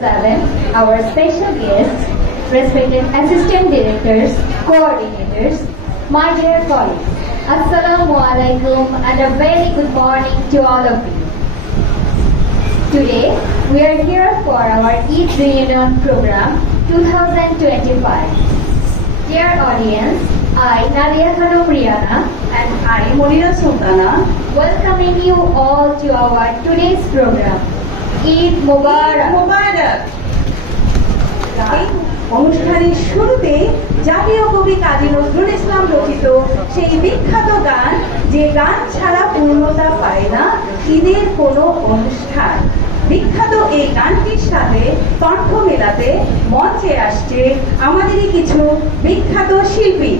7. Our special guests, respected assistant directors, coordinators, my dear colleagues, Assalamu alaikum and a very good morning to all of you. Today, we are here for our Eid Reunion program 2025. Dear audience, I, Nadia Khanum Riana, and I, Munira Sultana, welcoming you all to our today's program. Eid Mubarak! Mubarak! অনুষ্ঠানের শুরুতে জাতীয় কবি কাজী নজরুল ইসলাম রচিত সেই বিখ্যাত গান, যে গান ছাড়া পূর্ণতা পায় না ঈদের কোনো অনুষ্ঠান। বিখ্যাত এই গানটির সাথে কণ্ঠ মেলাতে মঞ্চে আসছে আমাদেরই কিছু বিখ্যাত শিল্পী।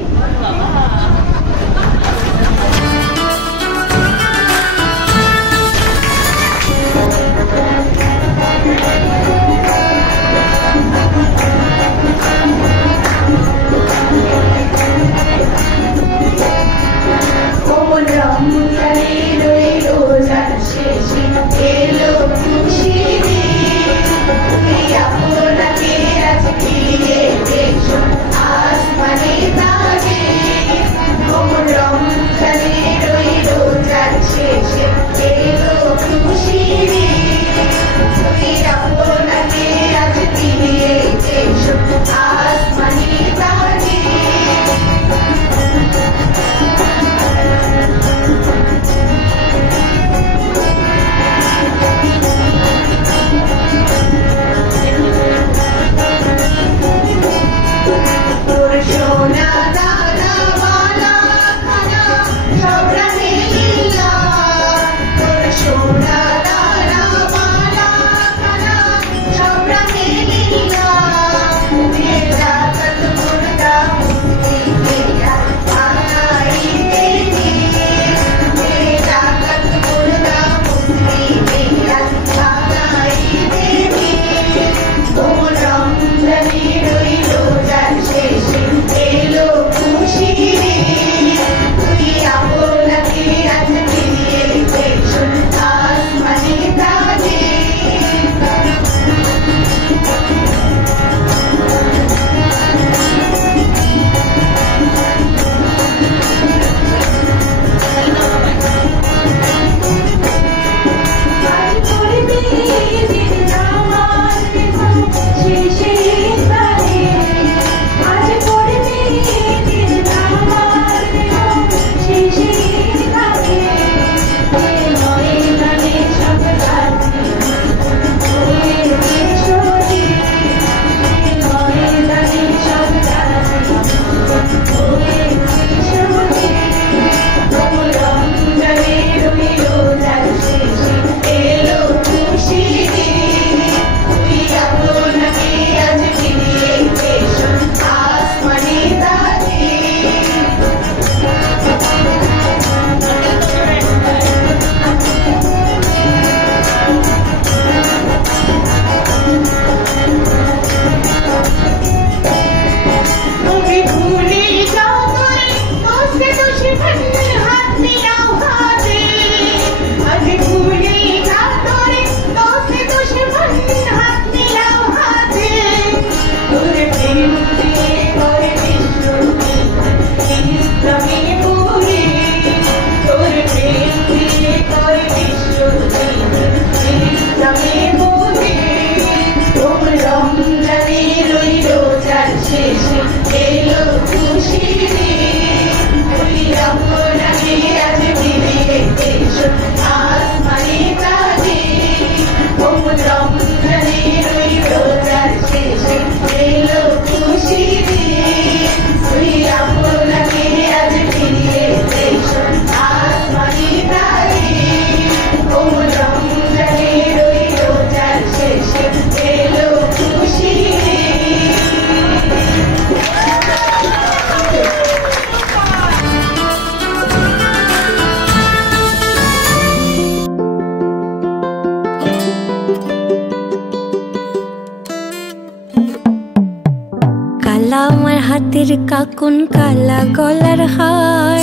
হাতের কাকুন কালা গলার হার,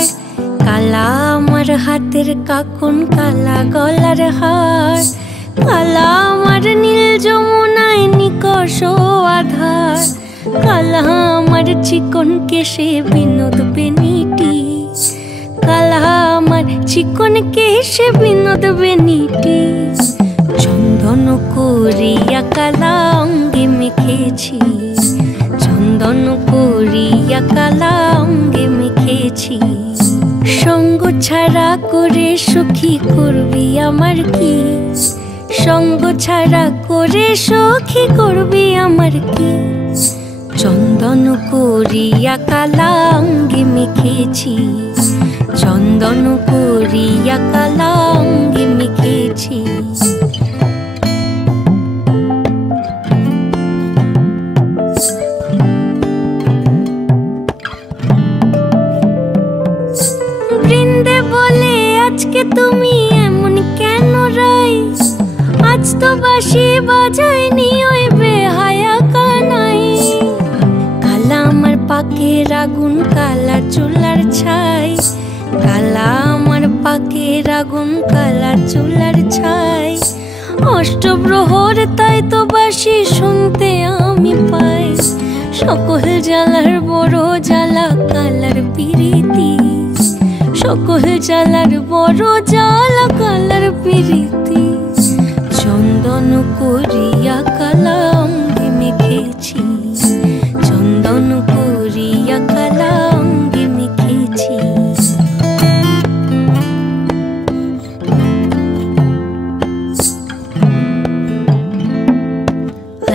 কালা আমার হাতের কাকুন কালা গলার হার, কালা আমার নীল যমুনায় চিকন কেশে বিনোদ বেনিটি, কালা আমার চিকন কেশে বিনোদ বেনিটি। চন্দন করিয়া কালা অঙ্গে মেখেছি, চন্দন করিয়া কালা অঙ্গে মেখেছি। সঙ্গ ছাড়া করে সখী করবি আমার কি, সঙ্গ ছাড়া করে সখী করবি আমার কি। চন্দন করিয়া কালা অঙ্গে মেখেছি, চন্দন করিয়া কালা অঙ্গে মেখেছি। বৃন্দে বলে আজকে তুমি এমন কেন রাই, আজ তো বাঁশি বাজায়নি ওই বেহায়া কানাই। কালা আমার পাকের আগুন কালা চুলার ছাই, কালা আমার পাকের আগুন কালা চুলার ছাই। অষ্টপ্রহর তাই তো বাঁশি শুনতে আমি পাই, সকল জ্বালার বড় জ্বালা কালার পিরিতি, সকল জ্বালার বড় জ্বালা কালার পিরিতি। চন্দন করিয়া কালা অঙ্গে মেখেছি, চন্দন করিয়া কালা অঙ্গে মেখেছি।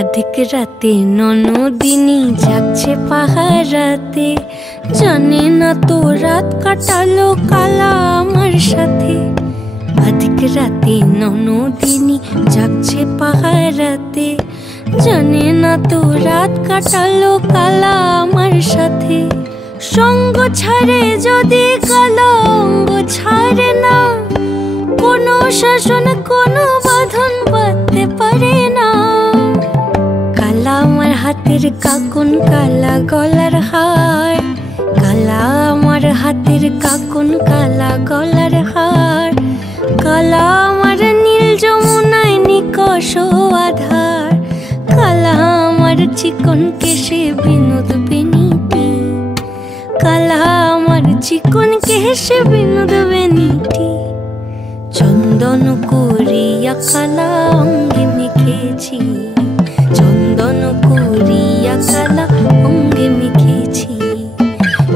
অধিক রাতে ননদিনী যাচ্ছে পাহারাতে, জানে না তো রাত কাটালো কালা আমার সাথে। অধিক রাতে ননদিনী যাচ্ছে পাহারাতে, জানে না তো রাত কাটালো কালা আমার সাথে। সঙ্গ ছাড়ে যদি কালা অঙ্গ ছাড়ে না, কোনো শাসন কোনো বাঁধন বাঁধতে পারে না। কালা আমার হাতের কাকুন কালা গলার হার, কালা আমার হাতের কাকুন কালা গলার হার। কালা আমার নীল যমুনায় নিকষ আধার, কালা আমার চিকন কেশে বিনোদ বেনিটি, কালা আমার চিকন কেশে বিনোদ বেনিটি। চন্দন করিয়া কালা অঙ্গে মেখেছি, চন্দন করিয়া কালা অঙ্গে মেখেছি,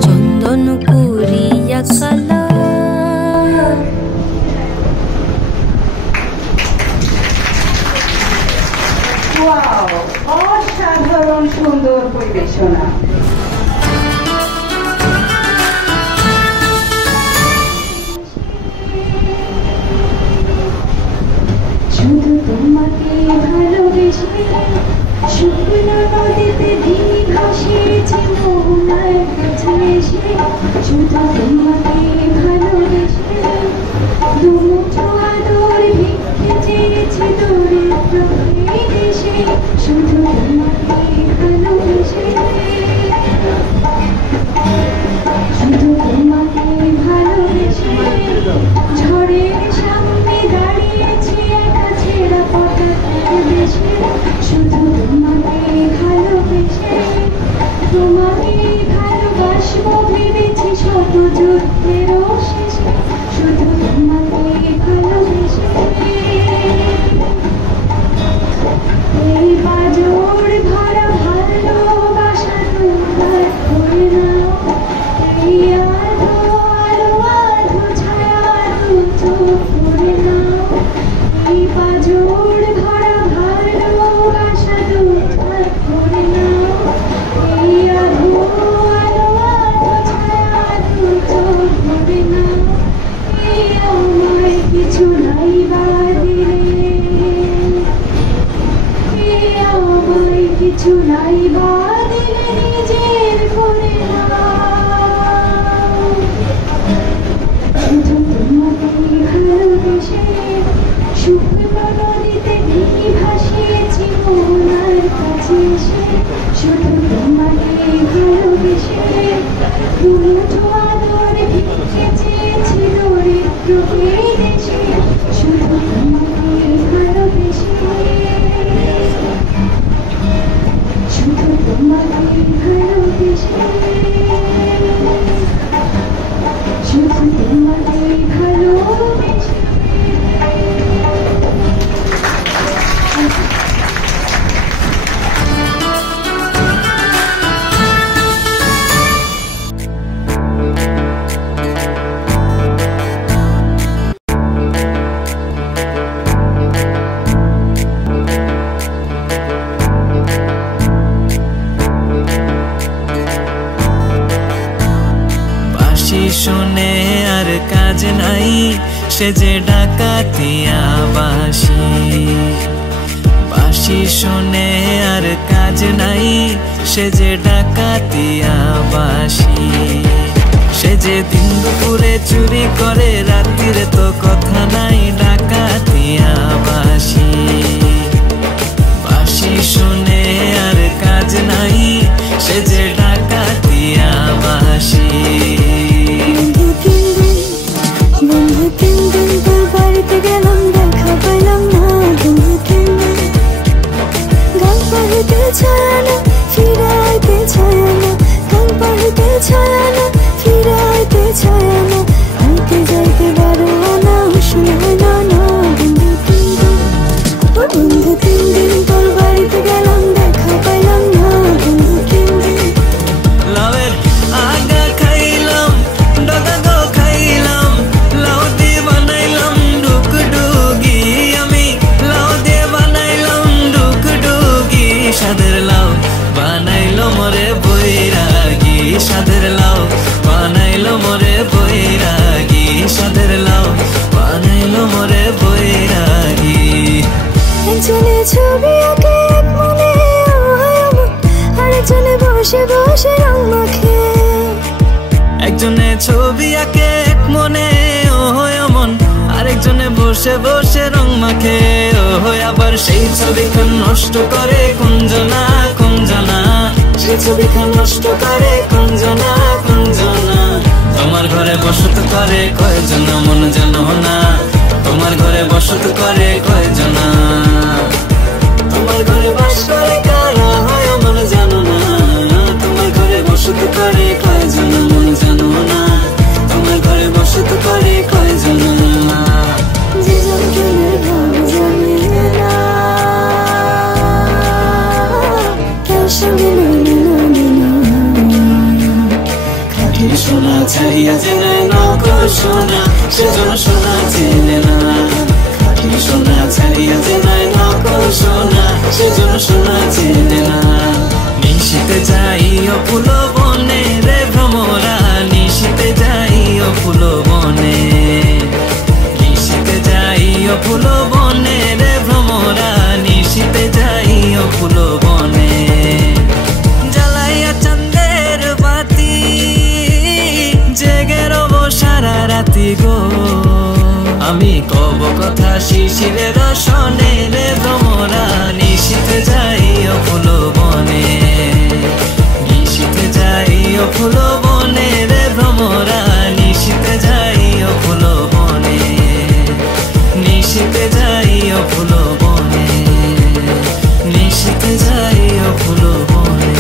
চন্দন করিয়া কালা। ওয়াও, অসাধারণ সুন্দর পরিবেশনা। শুধু তোমাকে ভালোবেসে শুকনো নদীতে দিন ভাসিয়েছি মোহনার কাছে এসে। শুধু তোমাকে ভালোবেসে দুমুঠো আদর ভিক্ষে চেয়েছি দরিদ্র এই দেশে। শুধু তোমাকে ভালোবেসে, শুধু তোমাকে ভালোবেসে ঝড়ের সামনে দাঁড়িয়েছি একা ছেঁড়া পতাকার দেশে। শুধু তোমাকে ভালোবেসে, তোমাকে ভালোবাসবো ভেবেছি শত যুদ্ধেরও শেষে। শুধু তোমাকে ভালোবেসে এই বাজর ভরা ভালোবাসা তোমার করে নাও। এই আধো আলো আধো ছায়া দুটো করে নাও। এই বাজর ভরা ভালোবাসা তোমার করে নাও। এই আধো আলো আধো ছায়া দুটো করে নাও। এই আমায় কিছু নাই বা দিলে, আমায় কিছু নাই বা দিলে নিজের করে নাও। শুধু তোমাকে ভালোবেসে শুকনো নদীতে ঢেকে ভাসিয়েছি মোহনার কাছে এসে। শুধু তোমাকে ভালোবেসে দুমুঠো আদর ভিক্ষে চেয়েছি দরিদ্র এই দেশে। শুধু তোমাকে ভালোবেসে, শুধু তোমাকে ভালোবেসে কাজ নাই সে যে ডাকাতিয়া বাঁশি বাঁশি শোনে আর কাজ নাই সে যে ডাকাতিয়া বাঁশি সে যে দিন দুপুরে চুরি করে রাত্রিরে তো কথা নাই ডাকাতিয়া বাঁশি বাঁশি শোনে আর কাজ নাই সে যে ডাকাতিয়া বাঁশি বন্ধু তিন দিন তোর বাড়িতে গেলাম দেখা পাইলাম না বন্ধু তিন দিন গান পাড়িতে ছায়ানো ফিরাইতে ছায়ানো গান পাড়িতে ছায়ানো ফিরাইতে ছায়ানো আইতে যাইতে বারো আনা হুসুল হইল না বন্ধু তিন দিন বন্ধু তিন দিন তোর বাড়িতে গেলাম দেখা পাইলাম না বন্ধু তিন দিন লাউয়ের আগা খাইলাম ডগা গো খাইলাম লাউ দিয়ে বানাইলাম ডুগডুগি আমি লাউ দিয়ে বানাইলাম ডুগডুগি সাদের লাউ বানাইলো মোরে বৈরাগী সাদের লাউ বানাইলো মোরে বৈরাগী সাদের লাউ বানাইলো মোরে বৈরাগী একজনে ছবি আঁকে এক মনে আরেকজনে বসে বসে রং মাখে একজনে ছবি আঁকে এক মনে ও মন আরেকজনে বসে বসে রং মাখে ও আবার সেই ছবিখান নষ্ট করে কুঞ্জনা কুঞ্জনা সেই ছবিখান নষ্ট করে কুঞ্জনা কুঞ্জনা তোমার ঘরে বসত করে কয়জন মন জানো না তোমার ঘরে বসত করে কয়জনা তোমার ঘরে বাস করে কারা হয় মন জানো না তোমার ঘরে বসত করে কয়জন মন জানো না তোমার ঘরে বসত করে কয়জন যে জনজনের ভাব জানে না তার সঙ্গে নইলে না খাঁটি সোনা ছাড়িয়া জেনে নকল সোনা সেজন সোনা চেনে না খাঁটি সোনা ছাড়িয়া জেনে নকল সোনা সেজন সোনা চেনে না নিশিতে যাইও ফুল বনে রে ভ্রমরা নিশিতে যাইও ফুল বনে নিশিতে যাইও ফুল বনে রে ভ্রমরা নিশিতে যাইও ফুল বনে জ্বালাইয়া চাঁদের বাতি জেগে রব সারা রাতি গো আমি কব কথা শিশিরের রসনে রে ভ্রমরা নিশিতে যাইও ফুল বনে নিশিতে যাইও ফুল বনে রে ভ্রমরা নিশিতে যাইও ফুল বনে নিশিতে যাইও ফুল বনে নিশিতে যাইও ফুল বনে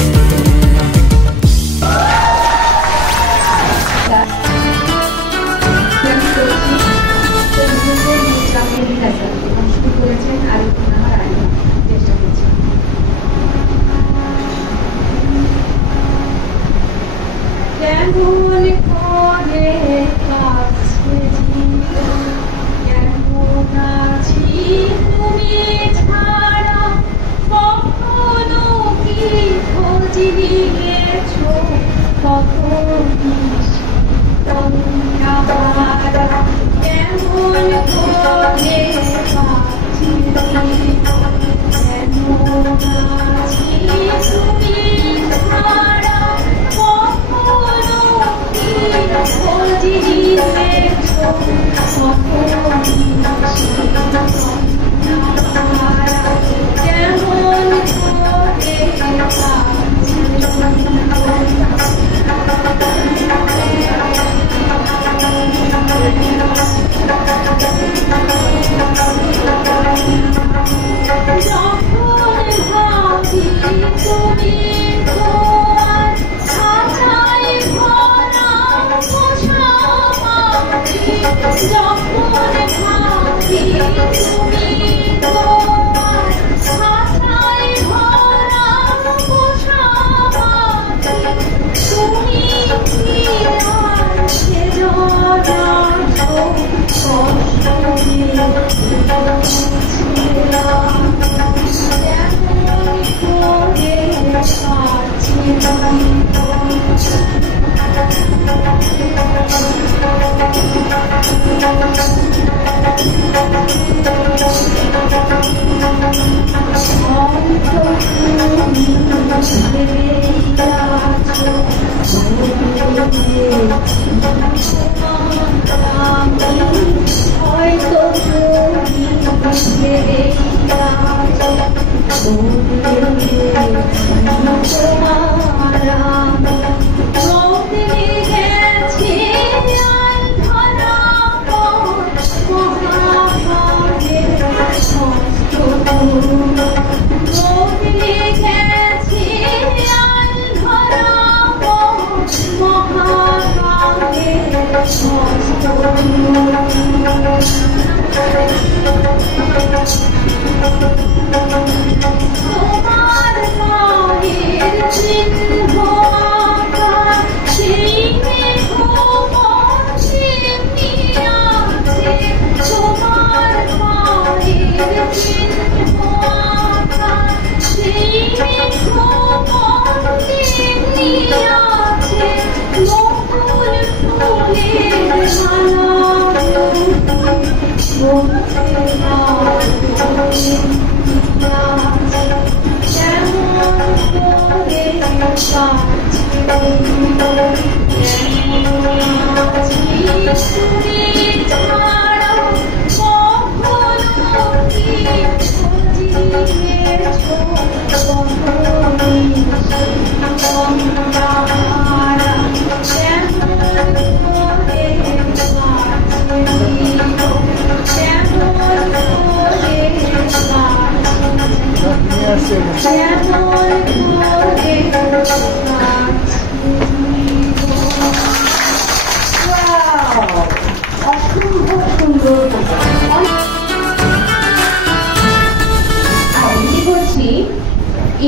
কেমন করে কাছে কেমন আছি তুমি ছাড়া কখনো কি খোঁজ নিয়েছো কত তোমরা কেমন করে কাছে কেমন আছি তুমি ছাড়া কখনো কি খোঁজ নিয়েছো কেমন করে যখন ভাবি তুমি তোমার ছাঁচাই ভরা পোশাক যখন ভাবি তুমি তোমার ছাঁচাই ভরা পোশাক তুমি কি আর সেজনাছো কষ্ট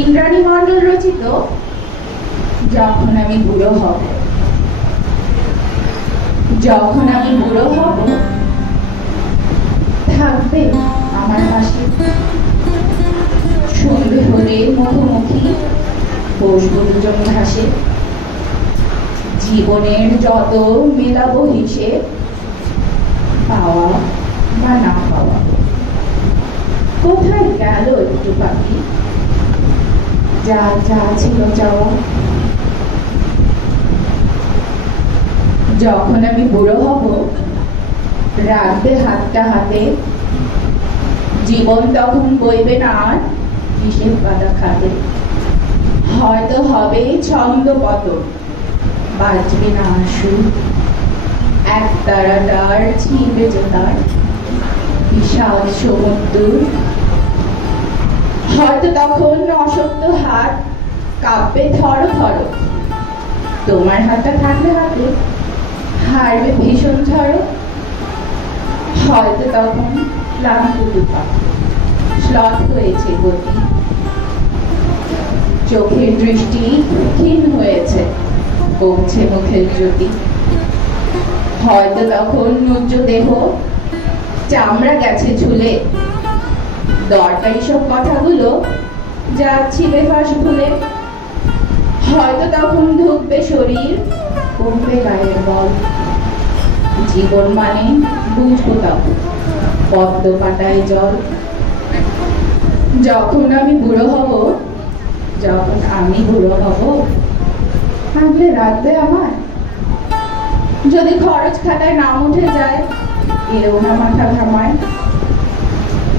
ইন্দ্রাণী মণ্ডল রচিত যখন আমি বুড়ো হব। যখন আমি বুড়ো হব থাকবে আমার পাশে, সন্ধে হলে মুখোমুখি বসবো দুজন ঘাসে, জীবনের যত মেলাবো হিসেব, পাওয়া বা না পাওয়া। কোথায় গেল একটু পাখি, যা যা ছিল যাওয়া। যখন আমি বুড়ো হব রাখবে হাতটা হাতে, জীবন তখন বইবে না আর হিসেব পাতা খাতে। হয়তো হবে ছন্দ পতন, বাজবে না সুর, এক তারাটার ছিঁড়বে যে তার বিশাল সমুদ্র। হয়তো তখন অশক্ত হাত কাঁপবে থরো থরো, তোমার হাতটা থাকলে হাতে হারবে ভীষণ ঝড়ো। হয়তো তখন ক্লান্ত দুপা শ্লথ হয়েছে গতি, চোখের দৃষ্টি ক্ষীণ হয়েছে, কমছে মুখের জ্যোতি। হয়তো তখন নুজ্জ দেহ চামড়া গেছে ঝুলে, দরকারি সব কথাগুলো যাচ্ছি বেফাস ভুলে। হয়তো তখন ধুকবে শরীর, কমবে গায়ের বল, জীবন মানে বুঝবো তখন পদ্ম পাতায় জল। যখন আমি বুড়ো হব, যখন আমি বুড়ো হব থাকলে রাখবে আমার, যদি খরচ খাতায় নাম উঠে যায় এও না মাথা ঘামায়।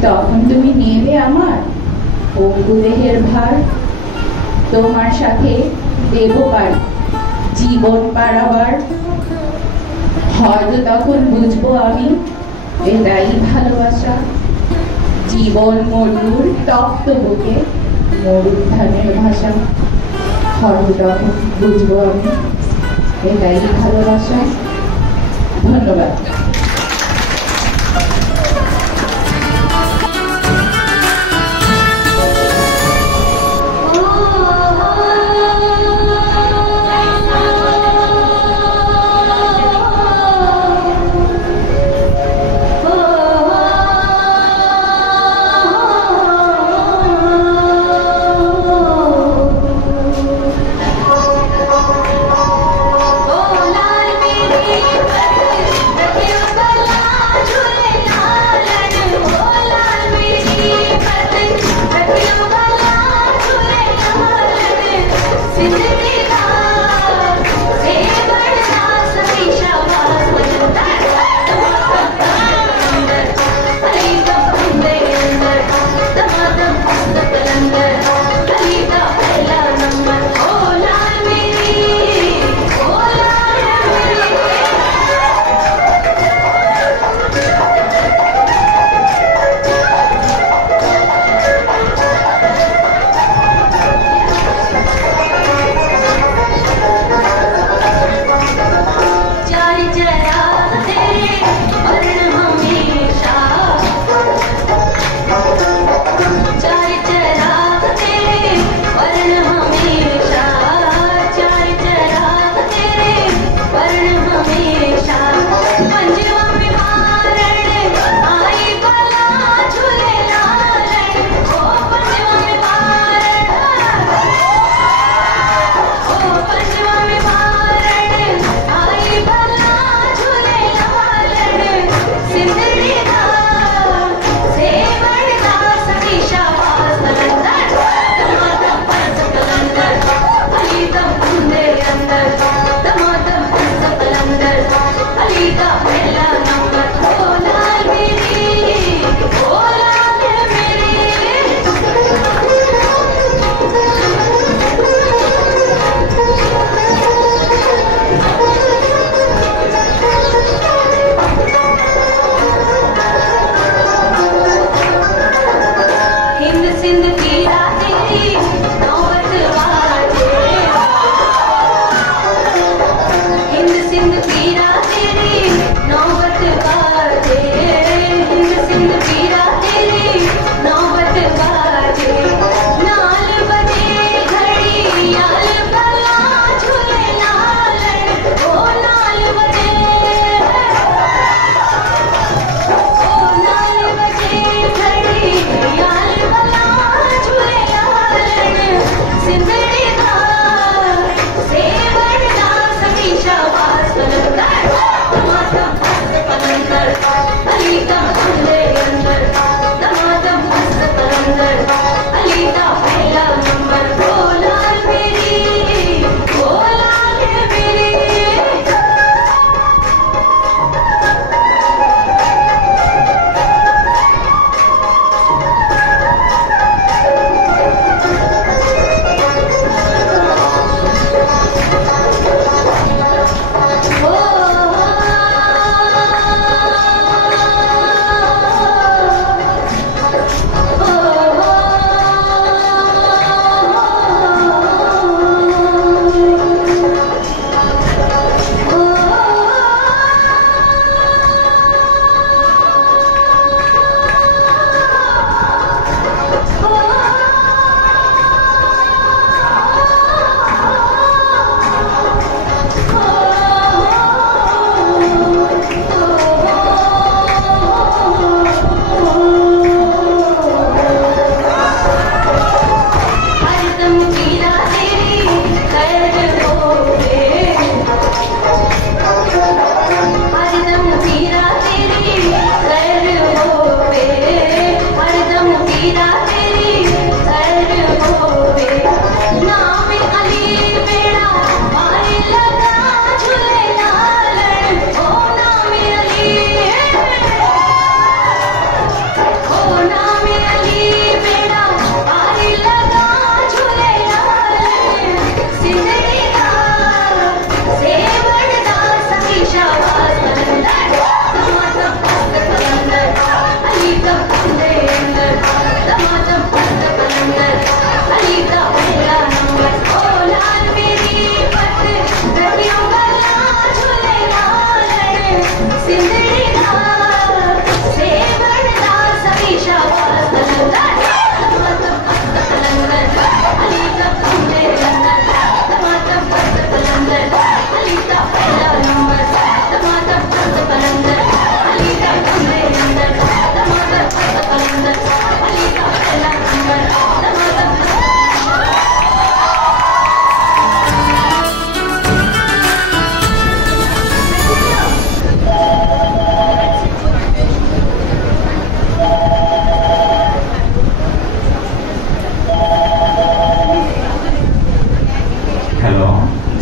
তখন তুমি নেবে আমার অঙ্গুদেহের ভার, তোমার সাথে দেবো বাড়ি জীবন পারাবার। হয়তো তখন বুঝবো আমি এটাই ভালোবাসা, জীবন মরুর তপ্ত বুকে মরুদ্ধানের ভাষা। হয়তো তখন বুঝবো আমি এটাই ভালোবাসা। ধন্যবাদ। Oh,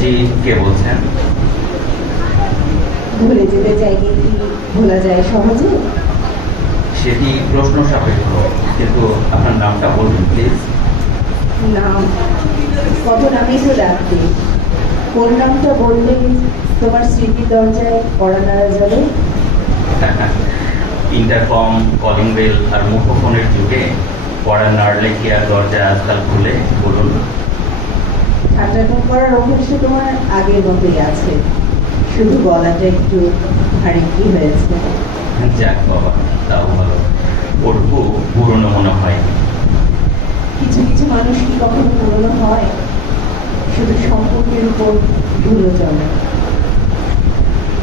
জি, কে বলছেন? ভুলে যেতে চাইলে কি ভোলা যায় সহজে? সেটি প্রশ্ন সাপেক্ষ, কিন্তু আপনার নামটা বলুন প্লিজ। নাম কত নামেই তো ডাকতে, কোন নামটা বললে তোমার স্মৃতির দরজায় কড়া নাড়া যাবে? ইন্টারকম, কলিং বেল আর মুঠোফোনের যুগে পড়া নাড়লে কি আর দরজা আজকাল খুলে? বলুন। ঠাট্টা করার অভ্যাসটা তোমার আগের মতোই আছে, শুধু গলাটা একটু ভারী কি হয়েছে। যাক বাবা, তাও ভালো, ওটুকু পুরনো মনে হয়। কিছু কিছু মানুষ কি কখনো পুরনো হয়? শুধু সম্পর্কের উপর ধুলো জমে।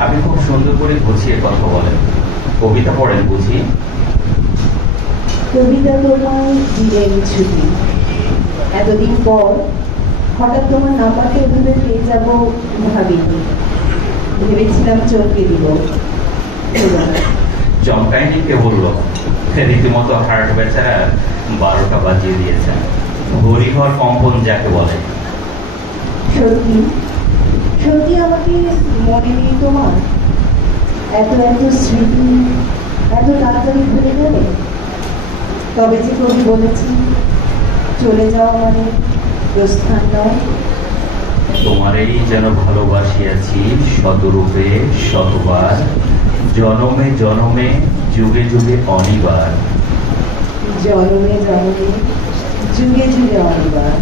আপনি খুব সুন্দর করে গুছিয়ে কথা বলেন। কবিতা পড়েন বুঝি? কবিতা তোমায় দিলেন ছুটি, এতদিন পর হঠাৎ তোমার নাম্বারটা এভাবে পেয়ে যাব ভাবিনি, ভেবেছিলাম চমকে দিব। চমকায়নি, কে বললো? রীতিমতো হার্ট বেচারা 12টা বাজিয়ে দিয়েছেন। হরিহর কম্পন যাকে বলে। সত্যি সত্যি আমাকে মনে নেই তোমার? এত এত স্মৃতি এত তাড়াতাড়ি ভুলে গেলে? তবে যে কবি বলেছি, চলে যাওয়া মানে প্রস্থান নয়। তোমারেই যেন ভালোবাসিয়াছি শতরূপে শতবার, জনমে জনমে যুগে যুগে অনিবার। জনমে জনমে যুগে যুগে অনিবার।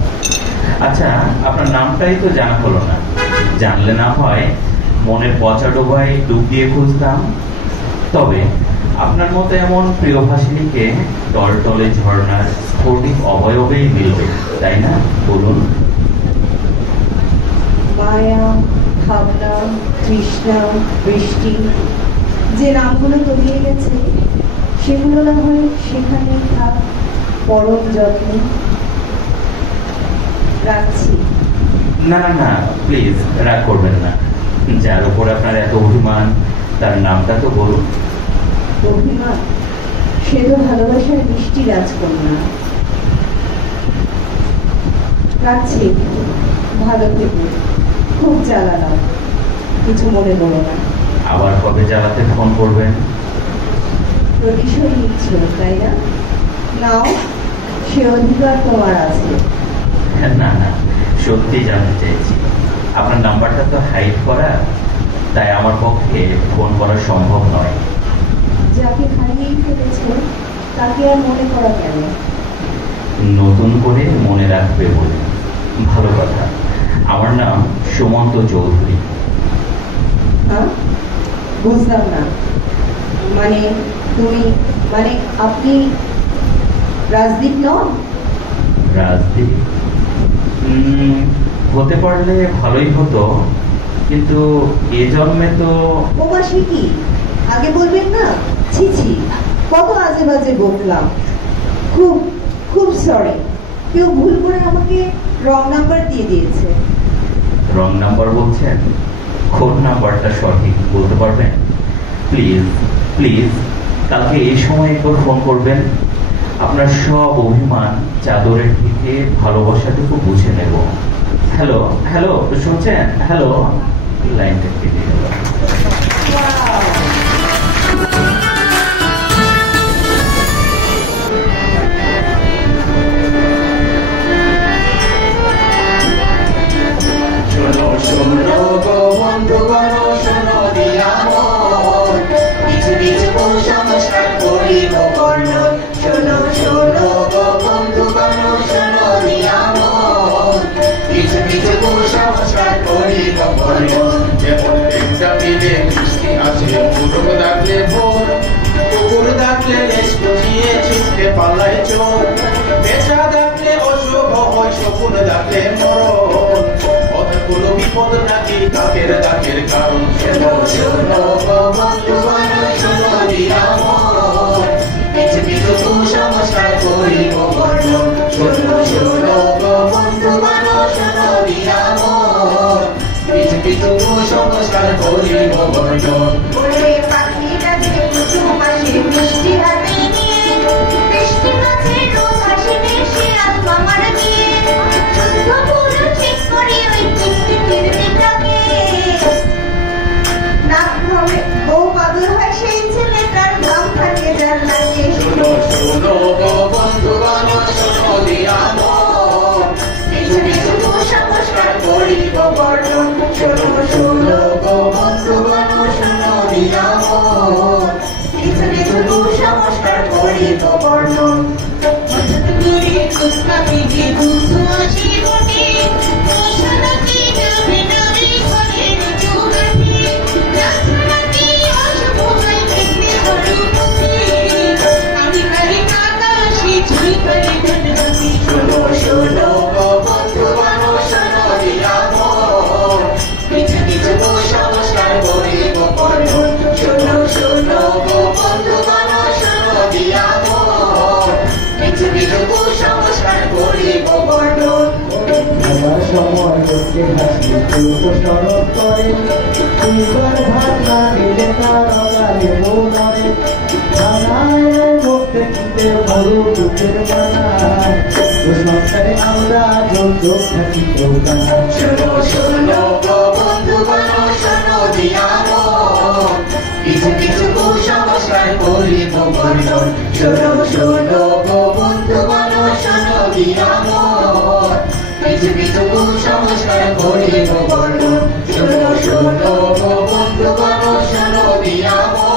আচ্ছা, আপনার নামটাই তো জানা হলো না। জানলে না হয় মনের পচা ডোবায় ডুব দিয়ে খুঁজতাম। তবে আপনার মতো এমন প্রিয়ভাষিনীকে টলটলে ঝর্ণার স্ফটিক অবয়বেই মিলবে, তাই না? বলুন। মায়া, ভাবনা, তৃষ্ণা, বৃষ্টি, যে নামগুলো তলিয়ে গেছে সেগুলো না হয় সেখানে থাক পরম যত্নে। রাখছি। না না না, প্লিজ রাগ করবেন না। যার উপর আপনার এত অভিমান, তার নামটা তো বলুন। অভিমান? সে তো ভালোবাসার মিষ্টি রাজকন্যা। রাখছি, ভালো থেকো। খুব জ্বালালাম, কিছু মনে করো না। আবার কবে জ্বালাতে ফোন করবেন? প্রতিশোধ নিচ্ছ তাই না? নাও, সে অধিকার তোমার আছে। না না, সত্যি জানতে চাইছি। আপনার নাম্বারটা তো হাইড করা, তাই আমার পক্ষে ফোন করা সম্ভব নয়। যাকে হারিয়েই ফেলেছ তাকে আর মনে করা কেন? নতুন করে মনে রাখবে বলে। ভালো কথা। আমার নাম সুমন্ত চৌধুরী। হ্যাঁ, বুঝলাম না। মানে তুমি, মানে আপনি রাজদীপ নন? রাজদীপ? হতে পারলে ভালোই হতো, কিন্তু এ জন্মে তো। ও মাসে কি আগে বলবেন না? ছি ছি, কত আজে বাজে বললাম। খুব খুব সরি, কেউ ভুল করে আমাকে রং নাম্বার দিয়ে দিয়েছে। রং নাম্বার বলছেন? কোন নাম্বারটা সঠিক বলতে পারবেন? প্লিজ প্লিজ কালকে এই সময় একবার ফোন করবেন। আপনার সব অভিমান চাদরের থেকে ভালোবাসাটুকু বুঝে নেব। হ্যালো হ্যালো, শুনছেন? হ্যালো। লাইনটা কেটে গেল। পাল্লায় চোর, বেচা ডাকলে অশুভ হয়, শকুন ডাকলে মরণ। কতগুলো বিপদ নাকি কাকের ডাকের কারণ। কিছু কিছু কুসংস্কার করিব বর্ণন। শোনো শোনো বন্ধু মানুষ, শোনো দিয়ামন। কিছু কিছু কুসংস্কার করিব বর্ণন। পাখি ডাকে কুসুম মাসে মিষ্টি হাতে নিয়ে, বৃষ্টি মাঝে রোদ আসে দেশে আত্মামার নিয়ে। শুদ্ধ পুরো ঠিক করে ওই চিঠি ফিরবে সময় করতে হাসি স্মরণ করে তুইবার ভাবনা নিলে তার অগালে মনে থানায় মধ্যে কিনতে বড় দুঃখের মানায় সংসারে আমরা যত থাকি শোনো শোনো বন্ধু বানো শোনো দিয়ামো কিছু কিছু কুসংস্কার করিব বর্ণন শোনো শোনো বন্ধু বানো শোনো দিয়ামো কিছু কিছু কুসংস্কার করিব বর্ণন শোনো শোনো বন্ধু বানো শোনো দিয়ামো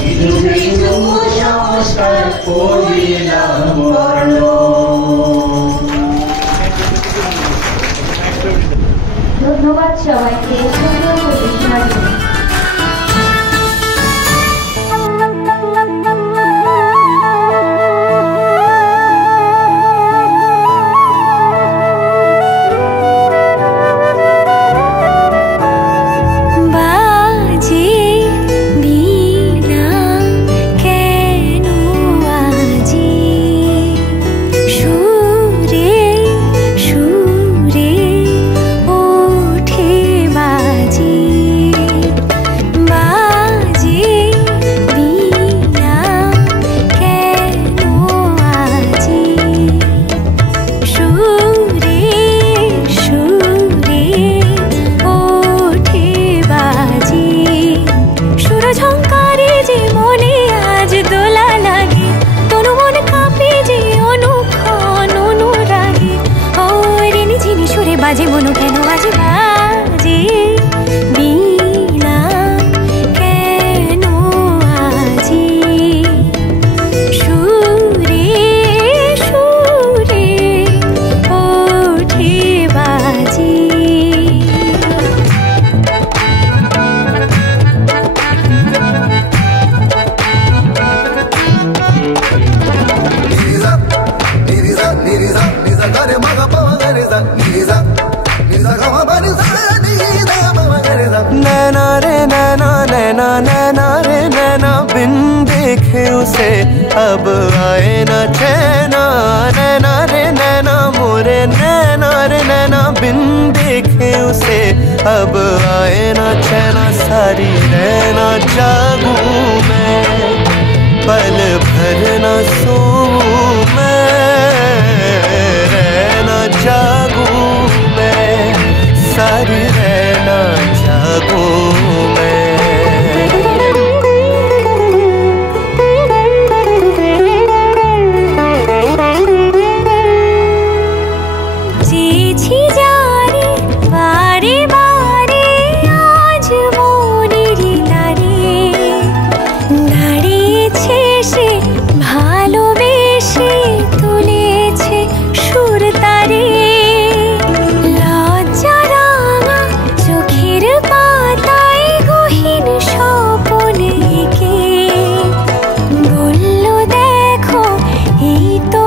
কিছু কিছু কুসংস্কার করিলাম ধন্যবাদ সবাইকে সুন্দর প্রতিষ্ঠার জন্য। বাজে মনো কেন বাজে বাজে বিনা কেন আজি সুরে সুরে ওঠে বাজি नैना रे नैना नैना नैना रे नैना बिन देखे उसे अब आए न चैना नैना रे नैना मोरे नैना रे नैना बिन देखे उसे अब आए न चैना सारी नैना जागू मैं पल भर न सोऊं मैं रहना जागू मैं सारी रहना जागू मैं চেয়েছি যারে বারে বারে আজ মনেরই দ্বারে দাঁড়িয়েছে সে ভালোবেসে তুলেছে সুর তারে লজ্জা রাঙা চোখের পাতায় গহীন স্বপন এঁকে বলল দেখো এই তো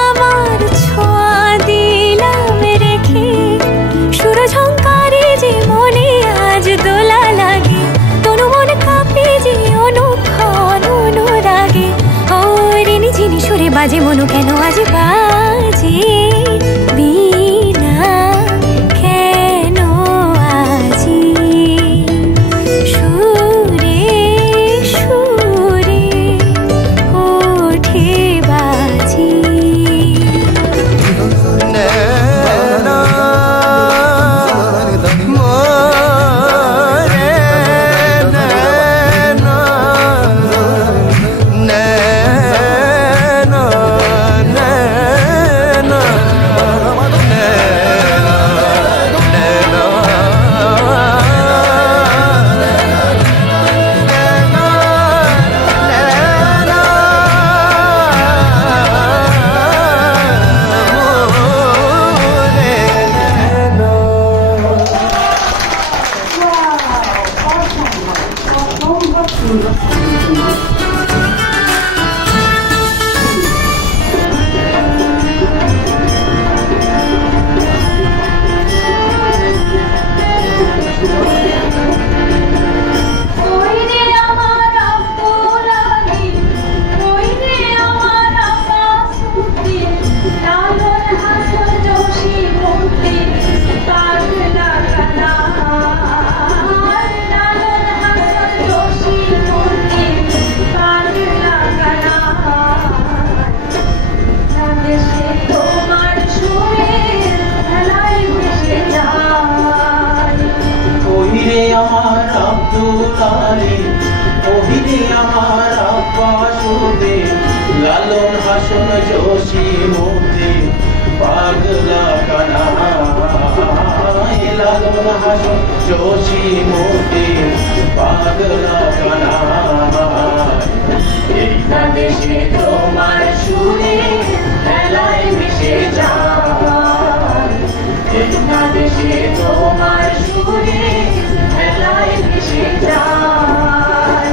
আমার ছোঁয়া দিলাম রেখে সুর ঝংকারে যে মনে আজ দোলা লাগে তনু মন কাঁপে যে অনুক্ষণ অনুরাগে ও রিনি ঝিনি সুরে বাজে মনু কেন আজ বাজে বিনা কেন আজি সুরে সুরে ওঠে বাজি नैना मोरे नैना नैना দেশে তোমার সুরে খেলায় মিশে যায় না দেশে তোমার সুরে খেলায় মিশে যায়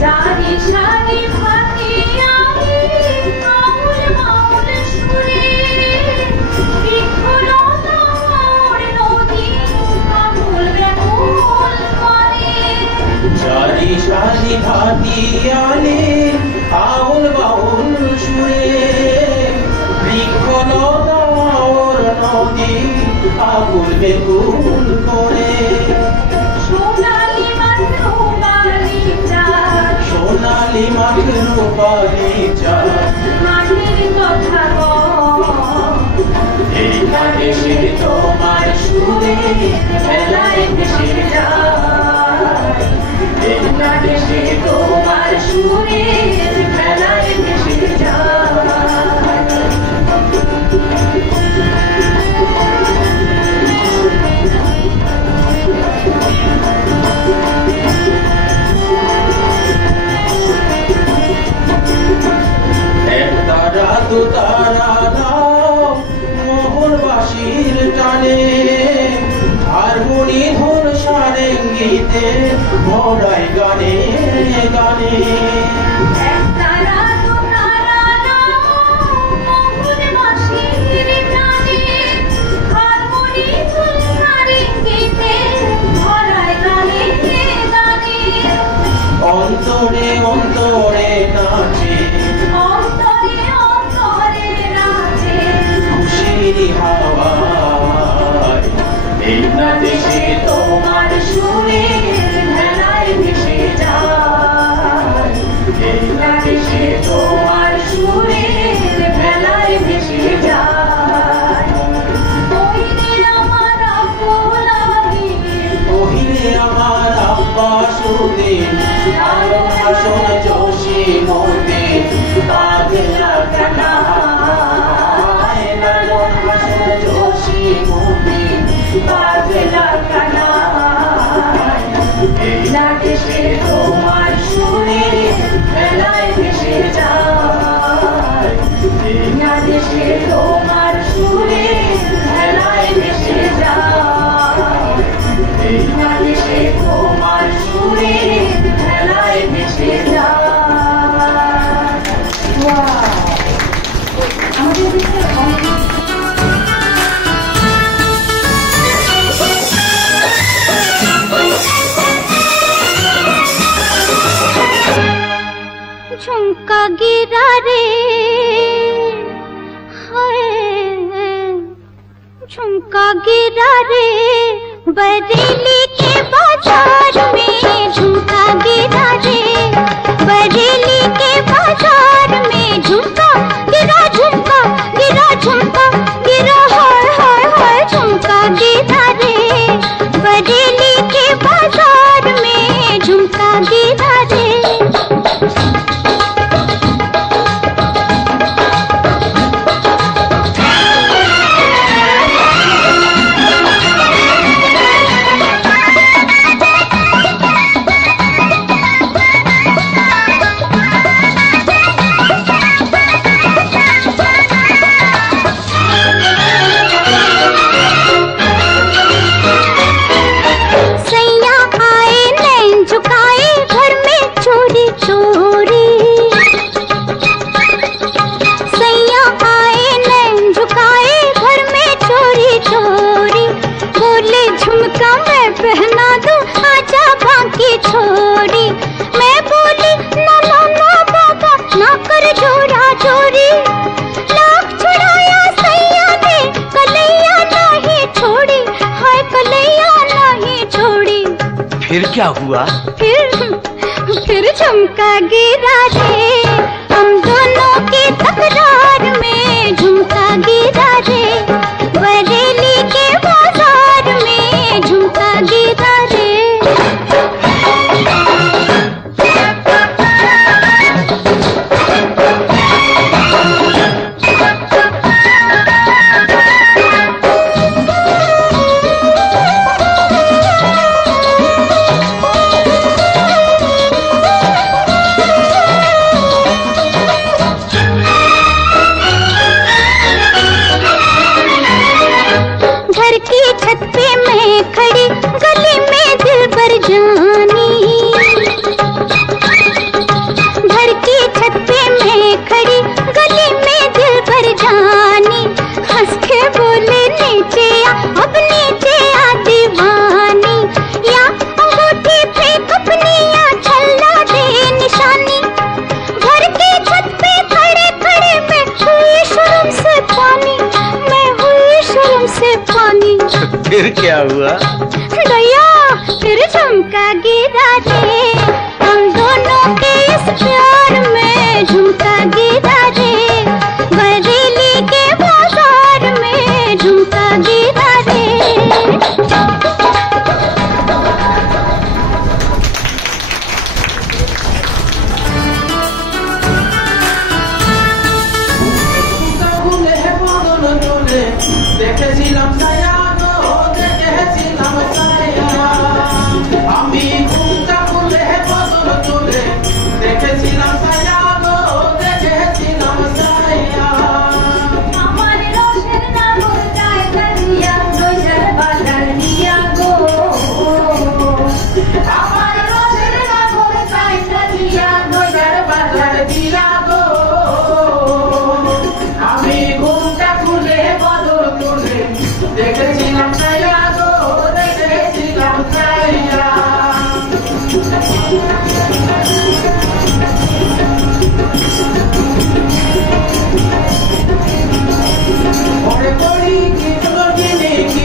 জানি সারি ভাতি আমি মাউল মাউল সুরে বিক্ষুলতা মোর নদী আকুল ব্যাকুল করে জারি সারি ভাতি আলে আউল বাউল সুরে বৃক্ষলতা মোর নদী আকুল বেকুল করে সোনালি মাত্র বালিচা সোনালি মাঠের বালিচা মাটির কথা এই না দেশে তোমার সুরে খেলায় মিশে যায় এই না দেশে তোমার সুরে খেলায় মিশে যায় এক তারা দু তারা দাও মোহনবাসীর টানে হারমোনি ধন সারেঙ্গিতে ভরাই গানে গানে তারা তো তারা মোহন মাসির টানে হারমোনি ধুল সারেঙ্গিতে ভরায় গানে গানে অন্তরে অন্তরে নাচে অন্তরে অন্তরে নাচে খুশির হাওয়ায় এই না দেশে তোমার সুরে খেলায় মিশে যায় এই না দেশে তোমার সুরে খেলায় মিশে যায় ওইরে আমার আব্বুলাহি ওহিরে আমার আব্বা সুদিন আলো হাসন জোশী মতে পাগলা কানায় লালন হাসন জোশী মতে পাগলা কানায় এই না দেশে তোমার সুরে খেলায় মিশে যায় এই না দেশে তোমার সুরে খেলায় মিশে যায় এই না দেশে তোমার সুরে খেলায় মিশে যায় আমাদের দেশের অনেক झुमका गिरा रे हाय झुमका गिरा रे बरेली के बाजार में झुमका गिरा रे बरेली के बाजार में झुमका गिरा झुमका गिरा झुमका गिरा हाय हाय हाय झुमका गिरा रे बरेली के बाजार में झुमका गिरा रे फिर क्या हुआ? फिर झुमका गिरा रे, हम दोनों की तकरार में झुमका गिरा रे, बरेली के बाजार में झुमका गिरा रे। की छत पे मैं खड़ी गली में दिल पर जानी, घर की छत पे मैं खड़ी गली में दिल पर जानी, हंस के बोले नीचे आ अब नीचे आ दीवानी, या अंगूठी फेंक अपनी या छल्ला दे निशानी, घर की छत पे खड़े खड़े मैं हुई शर्म से पानी, मैं हुई शर्म से पानी। फिर क्या हुआ? दया फिर झुमका गिरा रे, हम दोनों के इस प्यार में झुमका गिरा रे, बरेली के बाजार में झुमका गिरा रे। দেখেছিলাম ছায়া গো, দেখেছিলাম ছায়া, আমি ঘুমটা খুলে বদল চলে, দেখেছিলাম ছায়া গো, দেখেছিলাম ছায়া। আমার রসের নাগর যায় কালিয়া নৈশার বাজার দিয়া গো, আমার রসের নাগর যায় কালিয়া নৈশার বাজার দিয়া গো, আমি ঘুমটা খুলে বদল চলে, দেখেছিলাম ছায়া গো, দেখেছিলাম ছায়া। ওরে করি কি তোর কিনে কি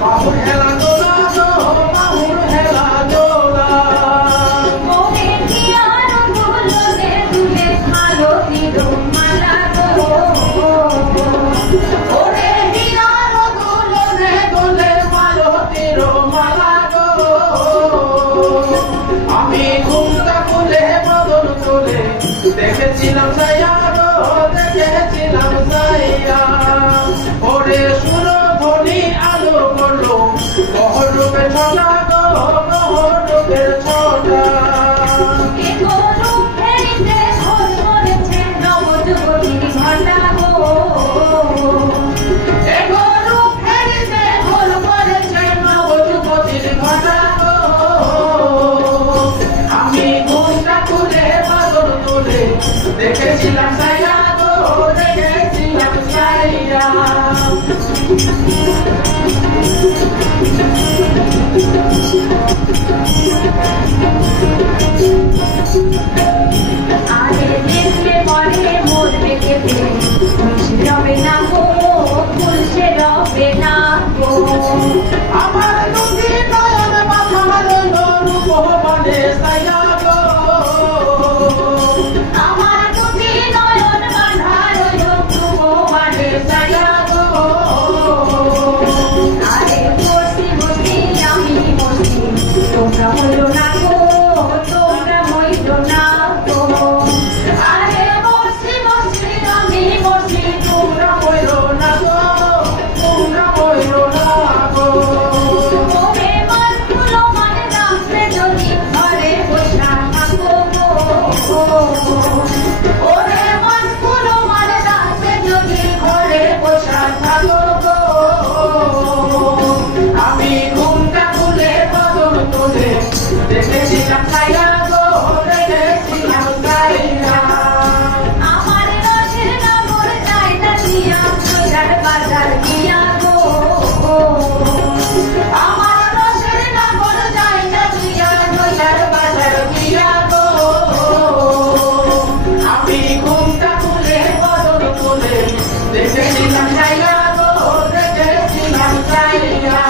বাহুর হেলা দোলা গো, বাহুর হেলা দোলা। ওরে কি আর ভুলনে তুলে ভালো দিল মালা গো, ওরে হিরার দোলনে দোলে মালতীর মালা গো, আমি ঘুমটা খুলে বদল চলে, দেখেছিলাম ছায়া গো, দেখেছিলাম ছায়া। ওরে সুরধ্বনি আলো করলো বহর রূপে ছটা গো, বহর রূপে ছটা। এ গরু ফেরিতে ঘোর করেছে নবযুবতীর ঘটা গো, এ গরু ফেরিতে ঘোর করেছে নবযুবতীর ঘটা গো, আমি ঘুমটা খুলে বদল তুলে, দেখেছিলাম ছায়া গো, দেখেছিলাম ছায়া। আরে দেখলে পরে মোর বেঁকেতে খুশি রবে না গো, খুশি রবে না গো। আমার দুটি নয়ন মাথা রইল রূপ বনে ছায়া গো, আমার দুটি নয়ন বাঁধা রইল ভগবানে ছায়া গো। আরে বসি বসি আমি বসি, তোমরা হইল না গো, তোমরা হইল না গো। আরে বসি বসি আমি বসি, তোমরা হইল না গো, তোমরা হইল না গো। ওরে মানগুলো মানে রাখলে যদি ঘরে বসা থাকো গো, ওরে মনগুলো মানে রাখলে যদি ঘরে বসা থাকো গো, আমি ঘুমটা খুলে বদল তুলে, দেখেছিলাম ছায়া গো, দেখেছিলাম ছায়া। আমার রসের নাগর যায় দিয়া নৈশার বাজার দিয়া গো, আমার রসের নাগর যায় দিয়া নৈশার বাজার দিয়া গো, আমি ঘুমটা খুলে বদল তুলে, দেখেছিলাম ছায়া গো, দেখেছিলাম ছায়া,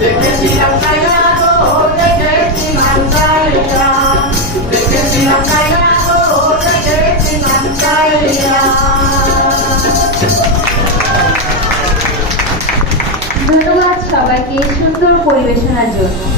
দেখেছিলাম ছায়া গো, দেখেছিলাম ছায়া, দেখেছিলাম ছায়া গো, দেখেছিলাম ছায়া। ধন্যবাদ সবাইকে সুন্দর পরিবেশনার জন্য।